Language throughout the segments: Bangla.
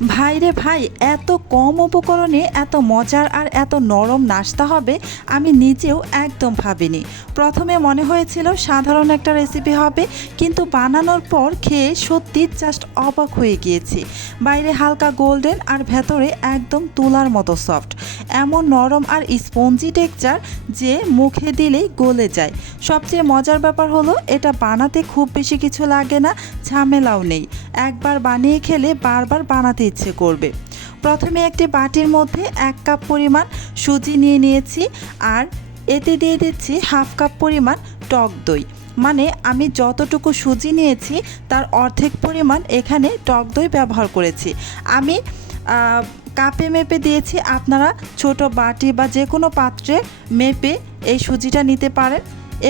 ভাইরে ভাই, এত কম উপকরণে এত মজার আর এত নরম নাস্তা হবে আমি নিজেও একদম ভাবিনি। প্রথমে মনে হয়েছিল সাধারণ একটা রেসিপি হবে, কিন্তু বানানোর পর খেয়ে সত্যি জাস্ট অবাক হয়ে গিয়েছি। বাইরে হালকা গোল্ডেন আর ভেতরে একদম তুলার মতো সফট, এমন নরম আর স্পঞ্জি টেক্সচার যে মুখে দিলেই গলে যায়। সবচেয়ে মজার ব্যাপার হলো এটা বানাতে খুব বেশি কিছু লাগে না, ঝামেলাও নেই। একবার বানিয়ে খেলে বারবার বানাতে ইচ্ছে করবে। প্রথমে একটি বাটির মধ্যে 1 কাপ পরিমাণ সুজি নিয়ে নিয়েছি, আর এতে দিয়ে দিচ্ছি হাফ কাপ পরিমাণ টক দই। মানে আমি যতটুকু সুজি নিয়েছি তার অর্ধেক পরিমাণ এখানে টক দই ব্যবহার করেছি। আমি কাপে মেপে দিয়েছি, আপনারা ছোট বাটি বা যে কোনো পাত্রে মেপে এই সুজিটা নিতে পারেন।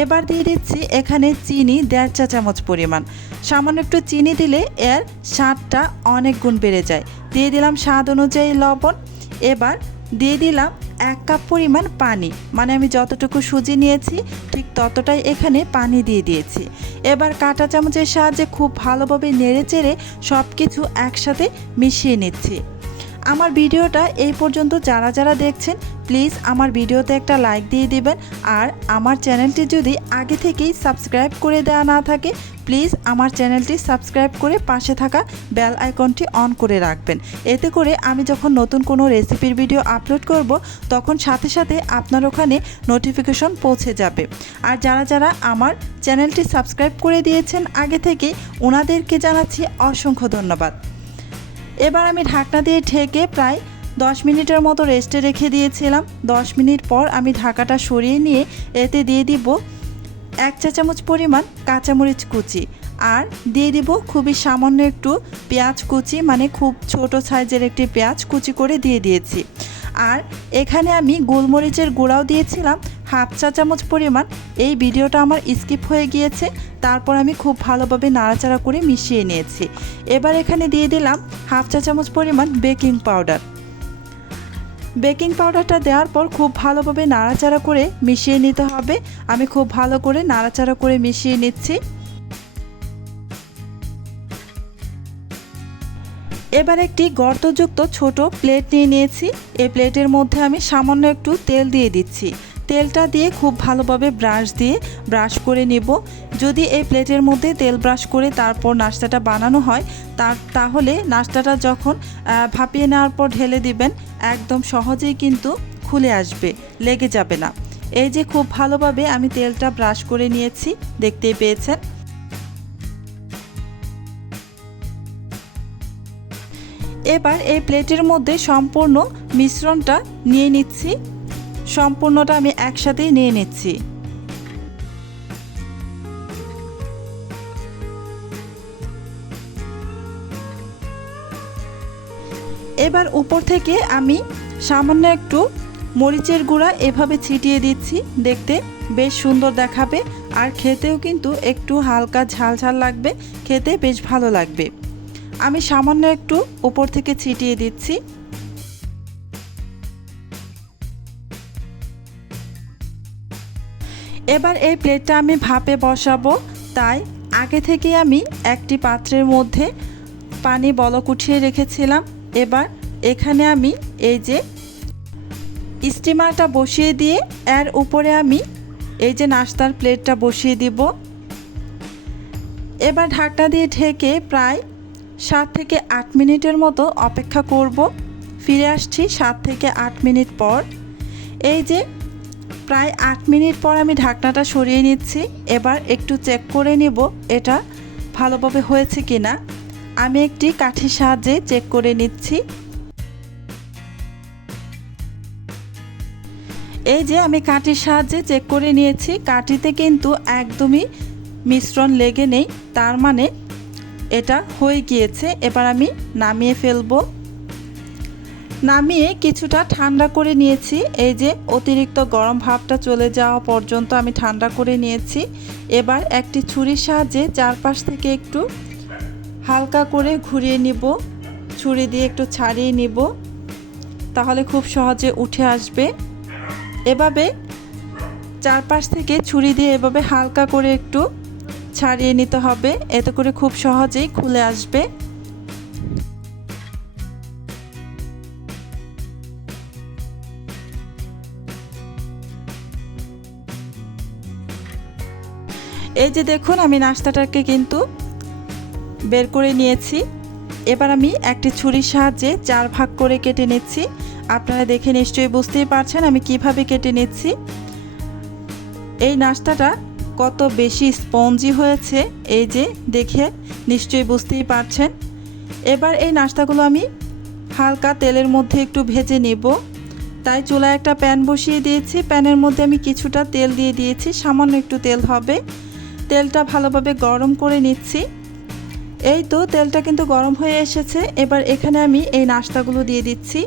এবার দিয়ে দিচ্ছি এখানে চিনি 1.5 চা চামচ পরিমাণ। সামান্য একটু চিনি দিলে এর স্বাদটা অনেক গুণ বেড়ে যায়। দিয়ে দিলাম স্বাদ অনুযায়ী লবণ। এবার দিয়ে দিলাম 1 কাপ পরিমাণ পানি, মানে আমি যতটুকু সুজি নিয়েছি ঠিক ততটাই এখানে পানি দিয়ে দিয়েছি। এবার কাঁটা চামচের সাহায্যে খুব ভালোভাবে নেড়েচেড়ে সব কিছু একসাথে মিশিয়ে নিচ্ছি। আমার ভিডিওটা এই পর্যন্ত যারা যারা দেখছেন প্লিজ আমার ভিডিওতে একটা লাইক দিয়ে দিবেন, আর আমার চ্যানেলটি যদি আগে থেকেই সাবস্ক্রাইব করে দেওয়া না থাকে প্লিজ আমার চ্যানেলটি সাবস্ক্রাইব করে পাশে থাকা বেল আইকনটি অন করে রাখবেন। এতে করে আমি যখন নতুন কোনো রেসিপির ভিডিও আপলোড করব তখন সাথে সাথে আপনার ওখানে নোটিফিকেশন পৌঁছে যাবে। আর যারা যারা আমার চ্যানেলটি সাবস্ক্রাইব করে দিয়েছেন আগে থেকেই ওনাদেরকে জানাচ্ছি অসংখ্য ধন্যবাদ। এবার আমি ঢাকনা দিয়ে ঢেকে প্রায় 10 মিনিটের মতো রেস্টে রেখে দিয়েছিলাম। 10 মিনিট পর আমি ঢাকাটা সরিয়ে নিয়ে এতে দিয়ে দিব 1 চা চামচ পরিমাণ কাঁচামরিচ কুচি, আর দিয়ে দিব খুবই সামান্য একটু পেঁয়াজ কুচি, মানে খুব ছোট সাইজের একটি পেঁয়াজ কুচি করে দিয়ে দিয়েছি। আর এখানে আমি গোলমরিচের গুঁড়াও দিয়েছিলাম হাফ চা চামচ পরিমাণ। এই ভিডিওটা আমার স্কিপ হয়ে গিয়েছে, তারপর আমি খুব ভালোভাবে নাড়াচাড়া করে মিশিয়ে নিয়েছি। এবার এখানে দিয়ে দিলাম হাফ চা চামচ পরিমাণ বেকিং পাউডার। বেকিং পাউডারটা দেওয়ার পর খুব ভালোভাবে নাড়াচাড়া করে মিশিয়ে নিতে হবে। আমি খুব ভালো করে নাড়াচাড়া করে মিশিয়ে নিচ্ছি। এবার একটি গর্তযুক্ত ছোট প্লেট নিয়ে নিয়েছি। এই প্লেটের মধ্যে আমি সামান্য একটু তেল দিয়ে দিচ্ছি। তেলটা দিয়ে খুব ভালোভাবে ব্রাশ করে নেব। যদি এই প্লেটের মধ্যে তেল ব্রাশ করে তারপর নাস্তাটা বানানো হয় তাহলে নাস্তাটা যখন ভাপিয়ে নেওয়ার পর ঢেলে দিবেন একদম সহজেই কিন্তু খুলে আসবে, লেগে যাবে না। এই যে খুব ভালোভাবে আমি তেলটা ব্রাশ করে নিয়েছি, দেখতেই পেয়েছেন। এবার এই প্লেটের মধ্যে সম্পূর্ণ মিশ্রণটা নিয়ে নিচ্ছি। সম্পূর্ণটা আমি একসাথেই নিয়ে নিচ্ছি। এবার উপর থেকে আমি সামান্য একটু মরিচের গুঁড়া এভাবে ছিটিয়ে দিচ্ছি, দেখতে বেশ সুন্দর দেখাবে আর খেতেও কিন্তু একটু হালকা ঝাল ঝাল লাগবে, খেতে বেশ ভালো লাগবে। আমি সামান্য একটু উপর থেকে ছিটিয়ে দিচ্ছি। এবার এই প্লেটটা আমি ভাপে বসাবো, তাই আগে থেকে আমি একটি পাত্রের মধ্যে পানি বলক উঠিয়ে রেখেছিলাম। এবার এখানে আমি এই যে স্টিমারটা বসিয়ে দিয়ে এর উপরে আমি এই যে নাস্তার প্লেটটা বসিয়ে দিব। এবার ঢাকনা দিয়ে ঢেকে প্রায় 7 থেকে 8 মিনিটের মতো অপেক্ষা করব। ফিরে আসছি 7 থেকে 8 মিনিট পর। এই যে প্রায় 8 মিনিট পর আমি ঢাকনাটা সরিয়ে নিচ্ছি। এবার একটু চেক করে নেব এটা ভালোভাবে হয়েছে কিনা। আমি একটি কাঠির সাহায্যে চেক করে নিচ্ছি। এই যে আমি কাঠির সাহায্যে চেক করে নিয়েছি, কাঠিতে কিন্তু একদমই মিশ্রণ লেগে নেই, তার মানে এটা হয়ে গিয়েছে। এবার আমি নামিয়ে ফেলবো। নামিয়ে কিছুটা ঠান্ডা করে নিয়েছি। এই যে অতিরিক্ত গরম ভাবটা চলে যাওয়া পর্যন্ত আমি ঠান্ডা করে নিয়েছি। এবার একটি ছুরির সাহায্যে চারপাশ থেকে একটু হালকা করে ঘুরিয়ে নিব, ছুরি দিয়ে একটু ছাড়িয়ে নিব, তাহলে খুব সহজে উঠে আসবে। এভাবে চারপাশ থেকে ছুরি দিয়ে এভাবে হালকা করে একটু ছাড়িয়ে নিতে হবে, এতে করে খুব সহজেই খুলে আসবে। এই যে দেখুন আমি নাস্তাটাকে কিন্তু বের করে নিয়েছি। এবার আমি একটি ছুরির সাহায্যে 4 ভাগ করে কেটে নিচ্ছি। আপনারা দেখে নিশ্চয়ই বুঝতেই পারছেন আমি কিভাবে কেটে নিচ্ছি। এই নাস্তাটা কত বেশি স্পঞ্জি হয়েছে এই যে দেখে নিশ্চয়ই বুঝতেই পারছেন। এবার এই নাস্তাগুলো আমি হালকা তেলের মধ্যে একটু ভেজে নেব। তাই চুলায় একটা প্যান বসিয়ে দিয়েছি। প্যানের মধ্যে আমি কিছুটা তেল দিয়ে দিয়েছি, সামান্য একটু তেল হবে। তেলটা ভালোভাবে গরম করে নিচ্ছি। এই তো তেলটা কিন্তু গরম হয়ে এসেছে। এবার এখানে আমি এই নাস্তাগুলো দিয়ে দিচ্ছি।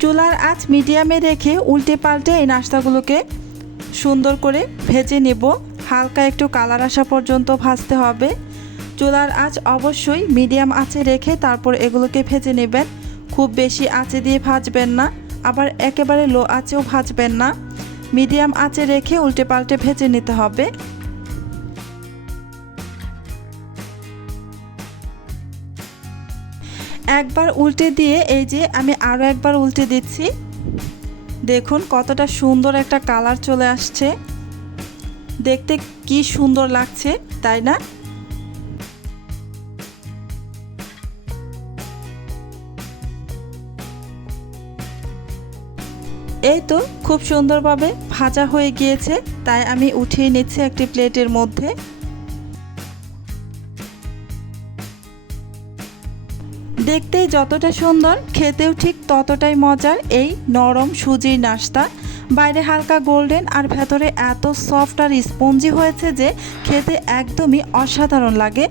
চুলার আঁচ মিডিয়ামে রেখে উল্টে পাল্টে এই নাস্তাগুলোকে সুন্দর করে ভেজে নেব। হালকা একটু কালার আসা পর্যন্ত ভাজতে হবে। চুলার আঁচ অবশ্যই মিডিয়াম আঁচে রেখে তারপর এগুলোকে ভেজে নেবেন। খুব বেশি আঁচে দিয়ে ভাজবেন না, আবার একেবারে লো আঁচেও ভাজবেন না। মিডিয়াম আঁচে রেখে উল্টে পাল্টে ভেজে নিতে হবে। একবার উল্টে দিয়ে এই যে আমি আরও একবার উল্টে দিচ্ছি। দেখুন কতটা সুন্দর একটা কালার চলে আসছে, দেখতে কি সুন্দর লাগছে তাই না? এই তো খুব সুন্দরভাবে ভাজা হয়ে গিয়েছে, তাই আমি উঠিয়ে নিচ্ছি একটি প্লেটের মধ্যে। দেখতেই যতটা সুন্দর, খেতেও ঠিক ততটাই মজার এই নরম সুজির নাস্তা। বাইরে হালকা গোল্ডেন আর ভেতরে এত সফট আর স্পঞ্জি হয়েছে যে খেতে একদমই অসাধারণ লাগে।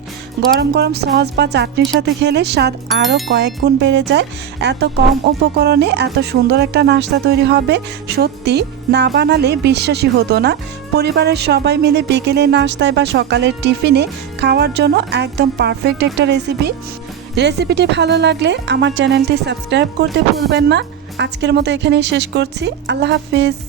গরম গরম সস বা চাটনির সাথে খেলে স্বাদ আরও কয়েক গুণ বেড়ে যায়। এত কম উপকরণে এত সুন্দর একটা নাস্তা তৈরি হবে, সত্যি না বানালে বিশ্বাসই হতো না। পরিবারের সবাই মিলে বিকেলের নাস্তায় বা সকালের টিফিনে খাওয়ার জন্য একদম পারফেক্ট একটা রেসিপি। রেসিপিটি ভালো লাগলে আমার চ্যানেলটি সাবস্ক্রাইব করতে ভুলবেন না। আজকের মতো এখানেই শেষ করছি। আল্লাহ হাফিজ।